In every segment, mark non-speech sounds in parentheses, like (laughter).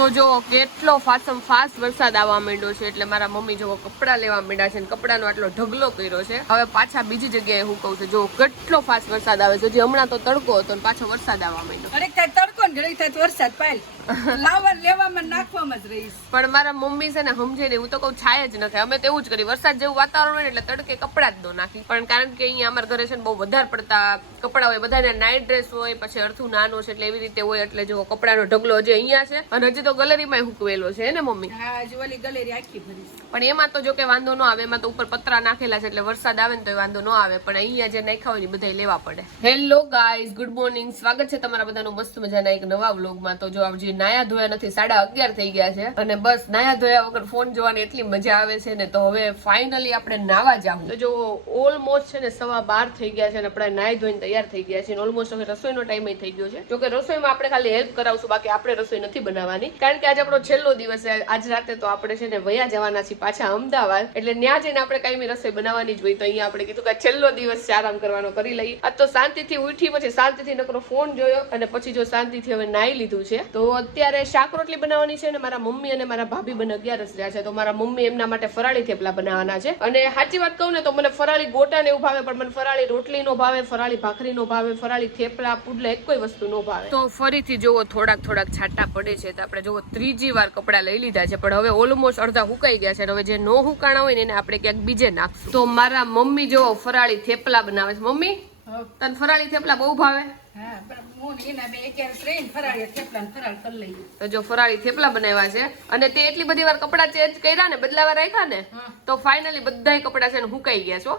તો જો કેટલો ફાસમ ફાસ્ટ વરસાદ આવવા માંડ્યો છે, એટલે મારા મમ્મી જો કપડાં લેવા માંડ્યા છે અને કપડાનો આટલો ઢગલો કર્યો છે. હવે પાછા બીજી જગ્યાએ હું કહું છું, જો કેટલો ફાસ્ટ વરસાદ આવે છે, જે હમણાં તો તડકો હતો ને પાછો વરસાદ આવવા માંડ્યો. (laughs) ને થાય વરસાદ લેવામાં નાખવામાં જ રહીશ. પણ મારા મમ્મી છે ને સમજે નહીં હું તો કહું છાય જ નથી. અમે તો એવું જ કરી વરસાદ જેવું વાતાવરણ હોય એટલે તડકે કપડાં જ દો નાખી પણ કારણ કે અહીંયા અમારા ઘરે છે ને બહુ વધારે પડતા કપડાં હોય બધાને નાઇટ ડ્રેસ હોય પછી અડધું નાનો છે એટલે એવી રીતે હોય એટલે જો કપડાનો ઢગલો હજી અહીંયા છે. અને હજી તો ગલેરીમાં હુકવેલો છે ને મમ્મી? હા હજી ઓલી ગલેરી આખી ભરી પણ એમાં તો જો કે વાંધો ન આવે એમાં તો ઉપર પતરા નાખેલા છે એટલે વરસાદ આવે ને તો વાંધો ન આવે. પણ અહીંયા જે નાખ્યા હોય ને બધા લેવા પડે. હેલો ગાઈઝ ગુડ મોર્નિંગ સ્વાગત છે તમારા બધાનું મસ્ત મજાના એક નવા વ્લોગમાં તો જો હજી નાયા ધોયા નથી, સાડા અગિયાર થઈ ગયા છે. અને બસ નાયા ધોયા વગર ફોન જોવાની એટલી મજા આવે છે ને, તો હવે ફાઇનલી આપણે નાવા જાવું. તો જો ઓલમોસ્ટ છે ને સવા બાર થઈ ગયા છે અને આપણે નાય ધોઈને તૈયાર થઈ ગયા છે. ઓલમોસ્ટ હવે રસોઈનો ટાઈમ થઈ ગયો છે. જો કે રસોઈમાં આપણે ખાલી હેલ્પ કરાવશું, બાકી આપણે રસોઈ નથી બનાવવાની. કારણ કે આજે આપણો છેલ્લો દિવસ છે. આજ રાતે તો આપણે છે ને વયા જવાના છીએ પાછા અમદાવાદ. એટલે ત્યાં જઈને આપણે કાંઈ રસોઈ બનાવવાની જ હોય તો અહીંયા આપણે કીધું કે છેલ્લો દિવસ આરામ કરવાનો કરી લઈએ. આજ તો શાંતિથી ઉઠી, પછી શાંતિથી નકરો ફોન જોયો અને પછી જો શાંતિથી હવે નાઈ લીધું છે. તો અત્યારે શાક રોટલી બનાવવાની છે અને મારા મમ્મી અને મારા ભાભી બને અગિયારસ રહ્યા છે. તો મારા મમ્મી એમના માટે ફરાળી થેપલા બનાવવાના છે. અને સાચી વાત કહું ને તો મને ફરાળી ગોટા ને એવું ભાવે, પણ મને ફરાળી રોટલી નો ભાવે, ફરાળી ભાખરી નો ભાવે, ફરાળી થેપલા, પુડલા એક કોઈ વસ્તુ નો ભાવે. તો ફરીથી જોવો, થોડાક થોડાક છાંટા પડે છે તો આપણે જોવો, ત્રીજી વાર કપડા લઈ લીધા છે, પણ હવે ઓલમોસ્ટ અડધા હુકાઈ ગયા છે હવે જે નો હુકાણા હોય ને એને આપણે ક્યાંક બીજે નાખશું. તો મારા મમ્મી જોવો, ફરાળી થેપલા બનાવે છે. મમ્મી. તને ફરાળી થેપલા બહુ ભાવે? તો જો ફરાળી થેપલા બનાવ્યા છે અને તે એટલી બધી વાર કપડા ચેન્જ કર્યા ને બદલાવા રાખ્યા ને તો ફાઇનલી બધા કપડા છે ને હુકાઈ ગયા છો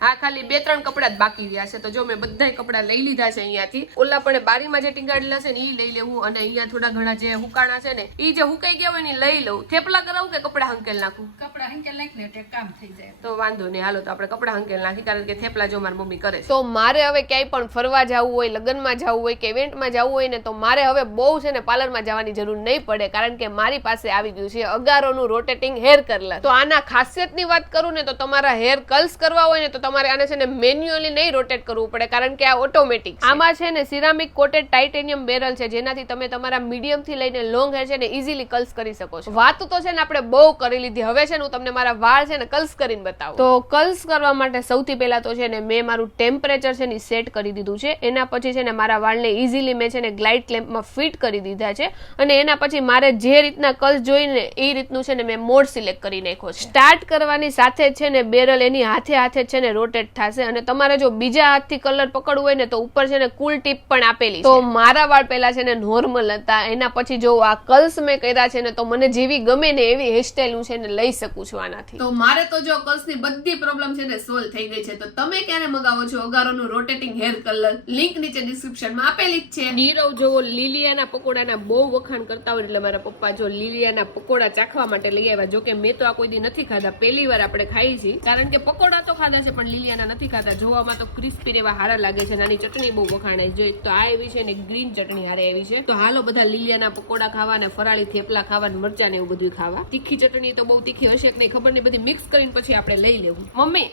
હા ખાલી બે ત્રણ કપડા જ બાકી રહ્યા છે. તો જો મેં બધાય કપડા લઈ લીધા છે અહીંયાથી. ઓલા પણ બારીમાં જે ટીંગાડેલા છે ને એ લઈ લેવું. અને અહીંયા થોડા ઘણા જે હુકાણા છે ને એ જે હુકાઈ ગયા હોય ને લઈ લઉં. થેપલા કરાવું કે કપડા હંકેલ નાખું? કપડા હંકેલ એટલે કામ થઈ જાય. તો વાંધો નહીં. હાલો તો આપણે કપડા હંકેલ નાખી કારણ કે થેપલા જો મારી મમ્મી કરે તો મારે હવે ક્યાંય પણ ફરવા જવું હોય લગ્નમાં જવું હોય કે ઇવેન્ટમાં જવું હોય ને તો મારે હવે બહુ છે ને પાર્લરમાં જવાની જરૂર નહીં પડે કારણ કે મારી પાસે આવી ગયું છે અગારોનું રોટેટિંગ હેર કરલર તો આના ખાસિયતની વાત કરું ને તો તમારા હેર કર્લ્સ કરવા હોય ને તો તમારે આને છે ને મેન્યુઅલી નહીં રોટેટ કરવું પડે કારણ કે આ ઓટોમેટિક આમાં છે ને સિરામિક કોટેડ ટાઇટેનિયમ બેરલ છે જેનાથી તમે તમારા મીડિયમથી લઈને લોંગ હેર છે ને ઇઝીલી કલ્સ કરી શકો છો વાત તો છે ને આપણે બહુ કરી લીધી હવે છે ને હું તમને મારા વાળ છે ને કલ્સ કરીને બતાવું તો કલ્સ કરવા માટે સૌથી પહેલા તો છે ને મેં મારું ટેમ્પરેચર છે ને સેટ કરી દીધું છે એના પછી છે ને મારા વાળને ઇઝીલી મેં છે ને ગ્લાઇડ ક્લેમ્પમાં ફિટ કરી દીધા છે અને એના પછી મારે જે રીતના કલ્સ જોઈને એ રીતનું છે ને મેં મોડ સિલેક્ટ કરી નાખ્યો સ્ટાર્ટ કરવાની સાથે છે ને બેરલ એની હાથે હાથે જ છે ને રોટેટ થશે અને તમારે જો બીજા હાથથી કલર પકડવું હોય ને તો ઉપર છે ને કુલ ટીપ પણ આપેલી તો મારા વાળ પહેલા છે ને નોર્મલ હતા એના પછી જો આ કલ્સ મેં કર્યા છે ને તો મને જેવી ગમે ને એવી હેરસ્ટાઈલ હું છે ને લઈ શકું છું આનાથી. તો મારે તો જો કલ્સની ની બધી પ્રોબ્લેમ છે ને સોલ્વ થઈ ગઈ છે. તો તમે ક્યારે મગાવો છો અગારોનું રોટેટિંગ હેર કલર લિંક નીચે ડિસ્ક્રિપ્શનમાં આપેલી જ છે. નીરવ જો લીલિયાના પકોડાના બહુ વખાણ કરતા હોય એટલે મારા પપ્પા જો લીલિયાના પકોડા ચાખવા માટે લઈ આવ્યા. જો કે મેં તો આ કોઈ દી નથી ખાધા. પહેલી વાર આપણે ખાઈ છીએ. કારણ કે પકોડા તો ખાધા છે, પણ લીલિયાના નથી ખાતા જોવામાં તો ક્રિસ્પી એવા હારા લાગે છે, નાની ચટણી બહુ વખાણાય જો તો આ એવી છે ને ગ્રીન ચટણી હારે એવી છે. તો હાલો બધા લીલિયાના પકોડા ખાવા ને ફરાળી થેપલા ખાવા ને મરચા ને એવું બધું ખાવા. તીખી ચટણી તો બહુ તીખી હશે કે નહીં. ખબર નહીં, બધી મિક્સ કરીને પછી આપણે લઈ લેવું. મમ્મી,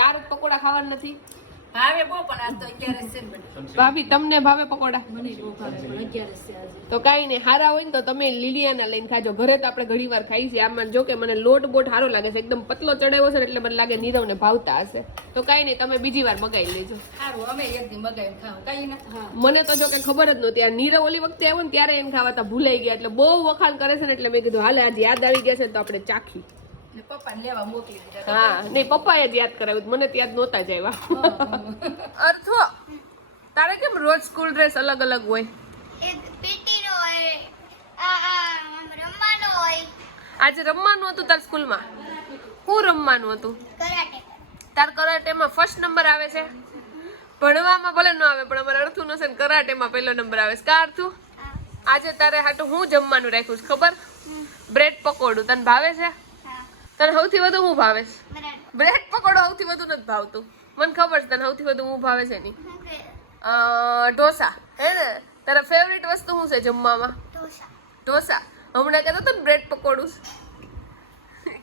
તારું પકોડા ખાવાનું નથી? ભાવે બહુ પણ આજ તો અગિયાર છે ભાભી તમને ભાવે પકોડા? મને બહુ ભાવે પણ અગિયાર છે આજે. તો કાંઈ નહીં હારા હોય ને તો તમે લીલિયાના લઈને ખાજો. ઘરે તો આપણે ઘણી વાર ખાઈ છીએ. આમાં જો કે મને લોટ બોટ સારો લાગે છે. એકદમ પતલો ચડાવ્યો છે ને એટલે મને લાગે નીરવને ભાવતા હશે. તો કાંઈ નહીં તમે બીજી વાર મગાવી લેજો. સારું અમે એક દી મગાવીને ખાવું. કઈ ના મને તો જો કે ખબર જ નહોતી. આ નીરવ ઓલી વખતે આવ્યો ને ત્યારે એને ખાવાતા ભૂલાઈ ગયા. એટલે બહુ વખાણ કરે છે ને એટલે મેં કીધું હાલે આજે યાદ આવી ગયા છે ને તો આપણે ચાખી. હા નહીં પપ્પાએ જ યાદ કરાવ્યું મને ત્યાં નહોતા જ આવ્યા. અર્થો તારે કેમ રોજ સ્કૂલ ડ્રેસ અલગ અલગ હોય? આજે રમવાનું હતું તાર સ્કૂલમાં શું રમવાનું હતું? તાર કરાટેમાં ફર્સ્ટ નંબર આવે છે? ભણવામાં ભલે ન આવે પણ અમારે અર્થું છે ને કરાટેમાં પહેલો નંબર આવે છે. કા અર્થું? આજે તારે હાટું હું જમવાનું રાખ્યું છે ખબર? બ્રેડ પકોડું. તને ભાવે છે? હા તને સૌથી વધુ હું ભાવે છે? બ્રેડ. પકોડો સૌથી વધુ નથી ભાવતું. મને ખબર છે તને સૌથી વધુ હું ભાવે છે હું ઢોસા. હે ને? તારા ફેવરેટ વસ્તુ શું છે જમવામાં? ઢોસા. હમણાં કહેતો તો બ્રેડ પકોડું.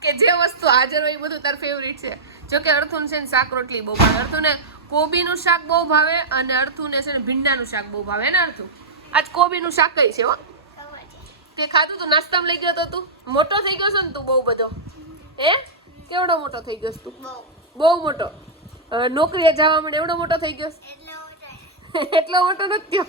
કે જે વસ્તુ હાજર હોય એ બધું તાર ફેવરિટ છે. જો કે અર્થુન છે ને શાક રોટલી બહુ ભાવે. અર્થુને કોબીનું શાક બહુ ભાવે અને અર્થુને છે ને ભીંડાનું શાક બહુ ભાવે. ને અર્થુ? આજ કોબીનું શાક કઈ છે હો? તે ખાધું તું? નાસ્તામાં લઈ ગયો તો તું? મોટો થઈ ગયો છે ને તું બહુ બધો? હે? કેવડો મોટો થઈ ગયો તું? બહુ મોટો. નોકરીએ જવા માટે એવડો મોટો થઈ ગયો? એટલે મોટો નથી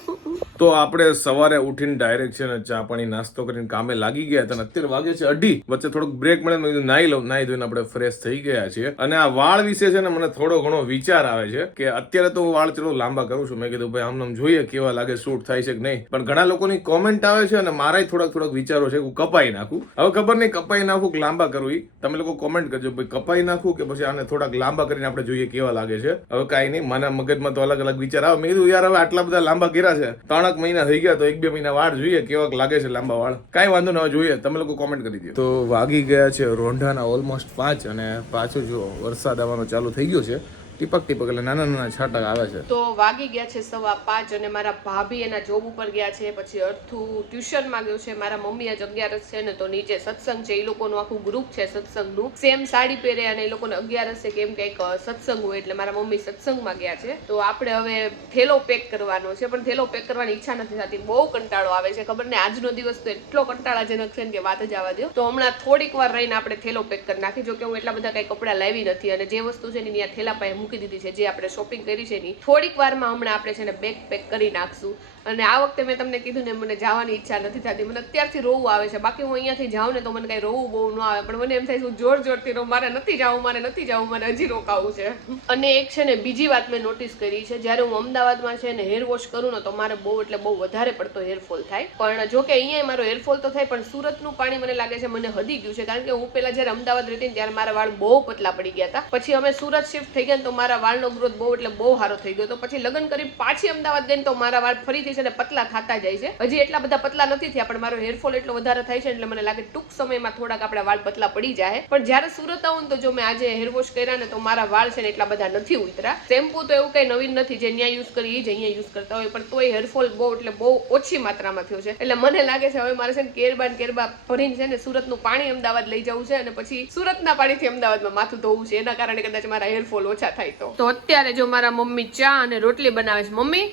તો આપણે સવારે ઉઠીને ડાયરેક્ટ છે ને ચા પાણી નાસ્તો કરીને કામે લાગી ગયા હતા અત્યારે વાગે છે અઢી. વચ્ચે થોડોક બ્રેક મળે મેં નાહી લઉં, નાઈ ધોઈને આપણે ફ્રેશ થઈ ગયા છીએ. અને આ વાળ વિશે છે ને મને થોડો ઘણો વિચાર આવે છે કે અત્યારે તો હું વાળ ચલો લાંબા કરું છું. મેં કીધું, ભાઈ, આમ આમ જોઈએ કેવા લાગે શૂટ થાય છે કે નહીં? પણ ઘણા લોકોની કોમેન્ટ આવે છે અને મારાય થોડાક થોડાક વિચારો છે હું કપાઈ નાખું. હવે ખબર નહીં કપાઈ નાખું કે લાંબા કરવું તમે લોકો કોમેન્ટ કરજો, ભાઈ, કપાઈ નાખું કે પછી આને થોડાક લાંબા કરીને આપણે જોઈએ કેવા લાગે છે? હવે કાંઈ નહીં મને મગજમાં તો અલગ અલગ વિચાર આવે. મેં કીધું યાર હવે આટલા બધા લાંબા કર્યા છે. ત્રણક મહિના થઈ ગયા તો એક બે મહિના વાળ જોઈએ કેવાક લાગે છે લાંબા વાળ. કાંઈ વાંધો ન જોઈએ. તમે લોકો કોમેન્ટ કરી દો તો વાગી ગયા છે રોંઢાના ઓલમોસ્ટ પાંચ અને પાછું જો વરસાદ આવવાનો ચાલુ થઈ ગયો છે ટીપક ટીપક એટલે નાના નાના છાંટા આવે છે. તો વાગી ગયા છે સવા પાંચ અને મારા ભાભી એના જોબ ઉપર ગયા છે, પછી અર્થુ ટ્યુશનમાં ગયો છે, મારા મમ્મી આજ અગિયારસ છે ને તો નીચે સત્સંગ છે, એ લોકોનું આખું ગ્રુપ છે સત્સંગનું સેમ સાડી પહેરે અને એ લોકોને અગિયારસ છે કેમ કંઈક સત્સંગ હોય એટલે મારા મમ્મી સત્સંગમાં ગયા છે. તો આપણે હવે થેલો પેક કરવાનો છે, પણ થેલો પેક કરવાની ઈચ્છા નથી થતી. બહુ કંટાળો આવે છે. ખબર ને આજનો દિવસ તો એટલો કંટાળાજનક છે ને કે વાત જ આવવા દો તો હમણાં થોડીક વાર રહીને આપણે થેલો પેક કરી નાખી જો કે હું એટલા બધા કંઈ કપડાં લાવી નથી અને જે વસ્તુ છે ને ત્યાં થેલા પાસે મૂકી દીધી છે, જે આપણે શોપિંગ કરી છે એની. થોડીક વારમાં હમણાં આપણે છે ને બેગ પેક કરી નાખશું. અને આ વખતે મેં તમને કીધું ને, મને જવાની ઈચ્છા નથી થતી. મને અત્યારથી રોવું આવે છે. બાકી હું અહીંયાથી જાઉં ને તો મને કંઈ રોવું બહુ ન આવે. પણ મને એમ થાય છે જોર જોરથી રહું મારે નથી જવું, મારે નથી જવું મારે હજી રોકાવું છે. અને એક છે ને, બીજી વાત મેં નોટિસ કરી છે. જ્યારે હું અમદાવાદમાં છે ને હેર વોશ કરું ને, તો મારે બહુ એટલે બહુ વધારે પડતો હેરફોલ થાય. પણ જો કે અહીંયા મારો હેરફોલ તો થાય, પણ સુરતનું પાણી મને લાગે છે, મને હદી ગયું છે. કારણ કે હું પહેલાં જ્યારે અમદાવાદ રહેતી ને, ત્યારે મારા વાળ બહુ પતલા પડી ગયા હતા. પછી અમે સુરત શિફ્ટ થઈ ગયા તો મારા વાળનો ગ્રોથ બહુ એટલે બહુ સારો થઈ ગયો તો પછી લગ્ન કરી પાછી અમદાવાદ ગઈ તો મારા વાળ ફરીથી છે ને પતલા થતા જાય છે. હજી એટલા બધા પતલા નથી થયા, પણ મારો હેરફોલ એટલો વધારે થાય છે એટલે મને લાગે ટૂંક સમયમાં થોડાક આપણા વાળ પતલા પડી જાય. પણ જ્યારે સુરત આવું તો જો મેં આજે હેર વોશ કર્યા ને તો મારા વાળ છે ને એટલા બધા નથી ઉતરા. શેમ્પુ તો એવું કઈ નવીન નથી, જે ત્યાં યુઝ કરી એ જ અહીંયા યુઝ કરતા હોય, પણ તોય હેરફોલ બહુ એટલે બહુ ઓછી માત્રામાં થયો છે. એટલે મને લાગે છે હવે મારે છે ને કેરબા કેરબા ભરીને છે ને સુરતનું પાણી અમદાવાદ લઈ જવું છે અને પછી સુરતના પાણીથી અમદાવાદમાં માથું ધોવું છે. એના કારણે કદાચ મારા હેરફોલ ઓછા થાય તો અત્યારે જો મારા મમ્મી ચા અને રોટલી બનાવે છે. મમ્મી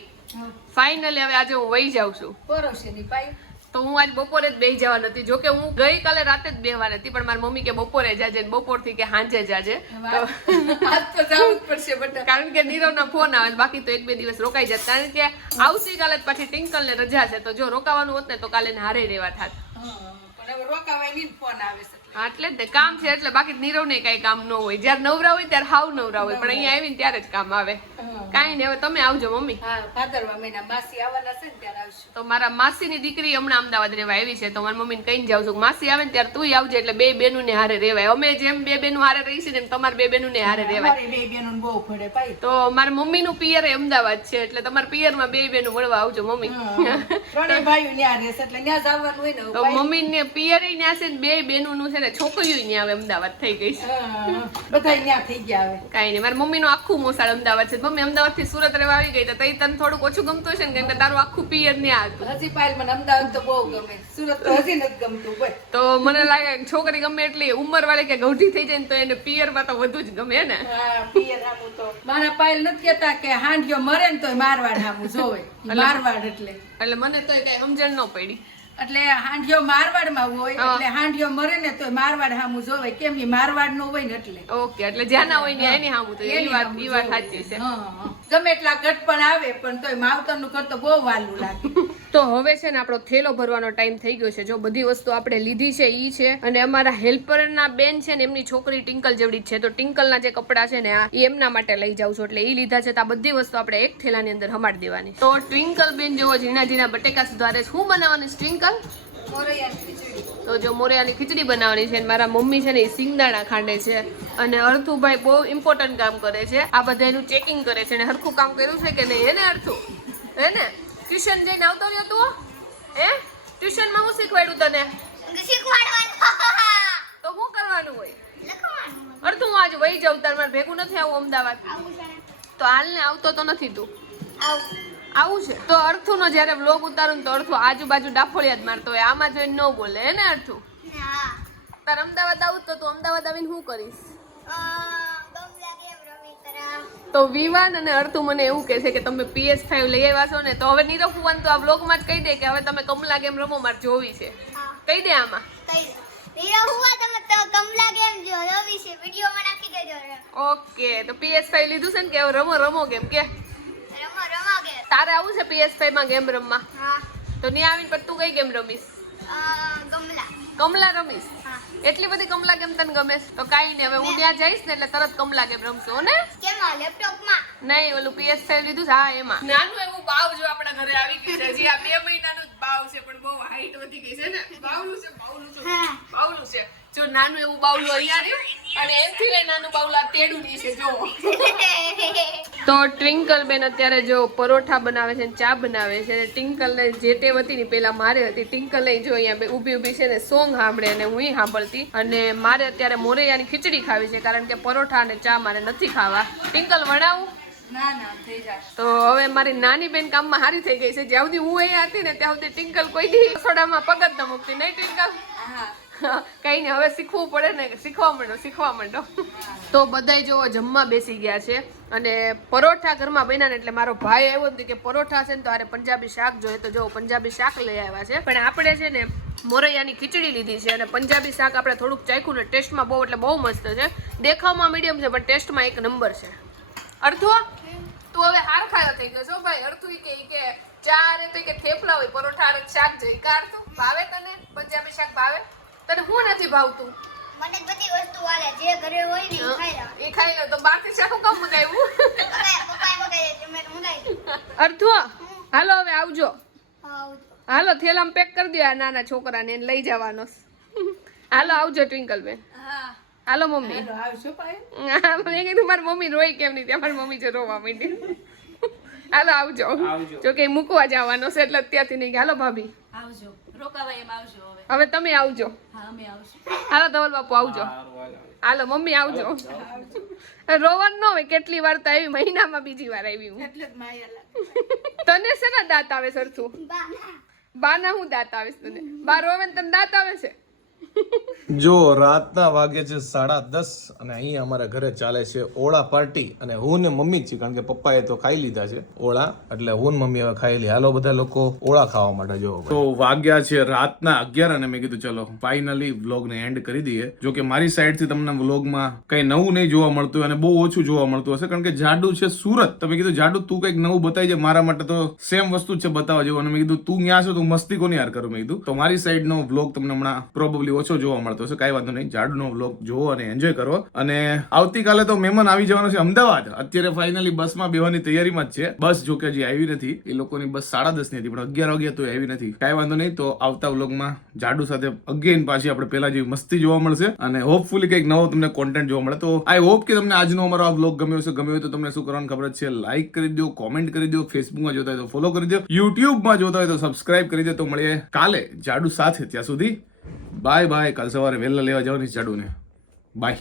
ફાઇનલી હવે આજે હું વહી જાઉં છું. પરોશેની પાઈ તો હું આજ બપોરે જ બેહી જવાની હતી. જોકે હું ગઈકાલે રાતે જ બેહવાની હતી પણ મારી મમ્મી કે બપોરે જાજે બપોર બપોરથી કે સાંજે જાજે. તો જવું જ પડશે બટા. કારણ કે નીરવના ફોન આવે બાકી તો એક બે દિવસ રોકાઈ જાય કારણ કે આવતીકાલે પાછી ટિંકલ ને રજા છે. તો જો રોકાવાનું હોત ને તો કાલે હારે રહેવા થાત. હા, ને એટલે. જ ને કામ છે એટલે બાકી નીરવ ને કઈ કામ ન હોય. જ્યારે નવરા હોય ત્યારે હાવ નવરા હોય. પણ અહીંયા આવીને ત્યારે જ કામ આવે. કાંઈ નહીં હવે તમે આવજો મમ્મી. હા ભાદરવા મહિના માસી આવવાના છે ને ત્યારે આવશું. તો મારા માસીની દીકરી હમણાં અમદાવાદ રહેવા આવી છે તો મારી મમ્મીને કહીને જાઉં છું માસી આવે ને ત્યારે તું આવજે એટલે બે બેનું ને હારે રહેવાય. અમે જેમ બે બેનું હારે રહી છે એમ તમારે બે બેનું ને હારે રહેવાય. બે બેનોને બહુ પડે ભાઈ. તો મારા મમ્મીનું પિયર અમદાવાદ છે એટલે તમારા પિયરમાં બે બેનું મળવા આવજો મમ્મી. ત્રણે ભાઈઓ ન્યા રહેશે એટલે ન્યા જ આવવાનું હોય ને તો પાઈ. મમ્મી ને પિયર ન્યા છે ને બે બેનું નું છે ને છોકરીઓ ન્યા આવે અમદાવાદ થઈ ગઈ છે. બધા ન્યા થઈ ગયા હવે. કાંઈ નહીં મારા મમ્મીનું આખું મોસાળ અમદાવાદ છે મમ્મી અમદાવાદથી સુરત રહેવા આવી ગઈ તો તઈ તને થોડુંક ઓછું ગમતું હશે ને? કેમ કે તારું આખું પિયર ને આવતું હજી પાયલ મને અમદાવાદ તો બહુ ગમે. સુરત તો હજી નથી ગમતું તો મને લાગે છોકરી ગમે એટલી ઉંમર વાળી કે ગૌઠી થઈ જાય ને તો એને પિયરમાં તો વધુ જ ગમે ને? હા પિયર હામું તો. મારા પાયલ નથી કેતા કે હાંડિયો મરે ને તો મારવાડ હામું જોવે. મારવાડ એટલે. એટલે મને તો કઈ સમજણ ન પડી. એટલે હાંડિયો મારવાડમાં હોય એટલે હાંડિયો મરે ને તોય મારવાડ હામું જોવે. કેમ ઈ મારવાડ નો હોય ને એટલે. ઓકે એટલે જ્યાં ના હોય ને એની હામું તો એની વાત એ વાત સાચી છે. ગમે એટલા ગટ પણ આવે પણ તોય માવતરનું ઘર તો બહુ વાલું લાગે. તો હવે છે ને આપણો થેલો ભરવાનો ટાઈમ થઈ ગયો છે. જો બધી વસ્તુ આપણે લીધી છે ઈ છે. અને અમારા હેલ્પરના બેન છે ને એમની છોકરી ટિંકલ જેવડી છે. તો ટિંકલના જે કપડાં છે ને આ એમના માટે લઈ જાઉં છું. એટલે એ લીધા છે તો આ બધી વસ્તુ આપણે એક થેલાની અંદર હમાડી દેવાની. તો ટ્વિંકલ બેન જેવો ઝીણા ઝીણા બટેકા સુધારે શું બનાવવાની ટ્વિંકલ તો જો મોરિયાની ખીચડી બનાવવાની છે મારા મમ્મી છે ને એ સિંગદાણા ખાંડે છે. અને અર્થુભાઈ બહુ ઇમ્પોર્ટન્ટ કામ કરે છે. આ બધા એનું ચેકિંગ કરે છે અને હરખું કામ કર્યું છે કે નહીં? એને અર્થુ? હે ને? ટ્યુશન જઈને આવતો રહ્યો તું હે? ટ્યુશનમાં હું શીખવાડ્યું તને? તો શું કરવાનું હોય? અર્થુ હું આજ વહી જાઉં તાર મારે ભેગું નથી આવું અમદાવાદ. આવું હાલ ને? તો હાલને આવતો તો નથી તું. આવું છે? તો અર્થુનો જ્યારે વ્લોગ ઉતારું ને તો અર્થું આજુબાજુ ડાફોળિયા જ મારતો હોય. આમાં જોઈને ન બોલે હે ને અર્થું? તાર અમદાવાદ આવું તો તું અમદાવાદ આવીને શું કરીશ? તો વિવાન અને અર્થુ મને એવું કહે છે કે તમે PS5 લઈ આવ્યા છો ને તો હવે નીરવ ફુવાન તો આ વ્લોગમાં જ કહી દે કે હવે તમે કમલા ગેમ રમો મારે જોવી છે. કહી દે આમાં. હીરો તો પીએસ ઓકે તો PS5 લીધું છે ને કે હવે રમો રમો ગેમ કે? તારે આવું છે PS5 માં ગેમ રમવા? તો ત્યાં આવીને પણ તું કઈ ગેમ રમીશ? ગમલા કમલા રમીશ? એટલી બધી કમલા ગેમ તને ગમે? તો કાઈ નહીં હવે હું ત્યાં જઈશ ને એટલે તરત કમલા ગેમ રમશું ને? કેમાં લેપટોપમાં? નહીં ઓલું PS5 લીધું છે હા એમાં. નાનું એવું બાવ જો આપણા ઘરે આવી ગયું છે હજી આ બે મહિનાનું જ બાવ છે પણ બહુ હાઈટ વધી ગઈ છે ને. બાવલું છે બાવલું છે. બાવલું છે. જો નાનું એવું બાઉલું અહીંયા રહ્યું અને એમથી લઈ નાનું બાઉલ આ તેડું છે જો. તો ટ્વિંકલ બેન અત્યારે જો પરોઠા બનાવે છે ને ચા બનાવે છે અને ટિંકલ ને જે તે હતી ને પેલા મારે હતી. ટિંકલ જો અહીંયા બે ઊભી ઊભી છે ને સોંગ સાંભળે અને હું સાંભળતી. અને મારે અત્યારે મોરૈયાની ખીચડી ખાવી છે કારણ કે પરોઠા અને ચા મારે નથી ખાવા. ટિંકલ વડાવું ના ના તો હવે મારી નાની બેન કામમાં હારી થઈ ગઈ છે. જ્યાં સુધી હું અહીંયા હતી ને ત્યાં સુધી ટિંકલ કોઈ દી રસોડામાં પગત ન મૂકતી. નહીં ટિંકલ? કઈ નહીં હવે શીખવું પડે ને, શીખવા માંડો શીખવા માંડો. તો બધાય જો જમવા બેસી ગયા છે. અને પરોઠા ઘરમાં બન્યા ને એટલે મારો ભાઈ આવ્યો ને કે પરોઠા છે ને તો આરે પંજાબી શાક જોઈએ. તો જો પંજાબી શાક લઈ આવ્યા છે. પણ આપણે છે ને મોરૈયાની ખીચડી લીધી છે અને પંજાબી શાક આપણે થોડુંક ચાખ્યું ને ટેસ્ટમાં બહુ એટલે બહુ મસ્ત છે. દેખાવમાં મીડિયમ છે, પણ ટેસ્ટમાં એક નંબર છે. અર્થો? તું હવે હાર થઈ ગયો છો ભાઈ. ઈ કે કે ચા હારે તો કે થેપલા હોય, પરોઠા શાક જોઈ કા અર્થું? ભાવે તને? પંજાબી શાક ભાવે? તને હું નથી ભાવતું? મને બધી વસ્તુ હાલે જે ઘરે હોય ને ખાઈ લો. એ ખાઈ લો તો બાકી શાક કામ મંગાવ્યું? પપ્પાએ મગાવી અર્થો હાલો હવે આવજો. હાલો થેલામાં પેક કરી દો આ નાના છોકરાને એને લઈ જવાનો. હાલો આવજો ટ્વિંકલ બેન. હાલો મમ્મી. હા, મેં કીધું મારી મમ્મી રોઈ કેમ નહીં ત્યાં મારી મમ્મી જો રોવા માંડી. હાલો આવજો. જો કે મૂકવા જવાનો છે એટલે અત્યારથી નહીં. હાલો ભાભી. આવજો. રોકાવાય એમ આવજો હવે. હવે તમે આવજો. હા અમે આવશું. હાલો ધવલ બાપુ આવજો. હાલો મમ્મી આવજો. રોવાનું ન હોય કેટલી વાર તો આવી મહિનામાં બીજી વાર આવી હું. એટલે જ માયા તને શેના દાંત આવે સરખું? બાના. હું દાંત આવે તને? બા રોવે તને દાંત આવે છે? જો રાતના વાગે છે સાડા દસ અને અહીં અમારા ઘરે ચાલે છે ઓળા પાર્ટી અને હું ને મમ્મી જ છે કારણ કે પપ્પાએ તો ખાઈ લીધા છે ઓળા, એટલે હું મમ્મી હવે ખાઈ હાલો બધા લોકો ઓળા ખાવા માટે જો તો વાગ્યા છે રાતના અગિયાર અને મેં કીધું, ચલો ફાઇનલી વ્લોગ ને એન્ડ કરી દઈએ. જો કે મારી સાઈડથી તમને વ્લોગમાં કઈ નવું નહીં જોવા મળતું અને બહુ ઓછું જોવા મળતું હશે, કારણ કે જાડુ છે સુરત. તમે કીધું, જાડુ, તું કંઈક નવું બતાવી છે મારા માટે તો સેમ વસ્તુ છે બતાવવા જેવું. અને મેં કીધું, તું ક્યાં છો, તું મસ્તી કોની યાર કરું? મેં કીધું, તો મારી સાઈડ નો વ્લોગ તમને હમણાં પ્રોબેબલી ઓછો જોવા મળતો હશે, કાંઈ વાંધો નહીં. જાડુનો વ્લોગ જોવો અને એન્જોય કરો. અને આવતીકાલે તો મહેમાન આવી જવાનો છે અમદાવાદ. અત્યારે ફાઇનલી બસમાં બેવાની તૈયારીમાં જ છે. બસ જો કે હજી આવી નથી. એ લોકોની બસ સાડા દસની હતી, પણ અગિયાર વાગ્યા તો આવી નથી. કાંઈ વાંધો નહીં, તો આવતા વ્લોગમાં જાડુ સાથે અગેન પાછી આપણે પહેલા જેવી મસ્તી જોવા મળશે. અને હોપફુલી કંઈક નવો તમને કોન્ટેન્ટ જોવા મળે. તો આઈ હોપ કે તમને આજનો અમારો આ વ્લોગ ગમ્યો હશે. ગમ્યો તો તમને શું કરવાનું ખબર છે? લાઈક કરી દો કોમેન્ટ કરી દો ફેસબુકમાં જોતા હોય તો ફોલો કરી દો યુટ્યુબમાં જોતા હોય તો સબસ્ક્રાઇબ કરી દો તો મળીએ કાલે જાડુ સાથે ત્યાં સુધી. બાય બાય કાલ સવારે વહેલા લેવા જવાની ચાડુને બાય.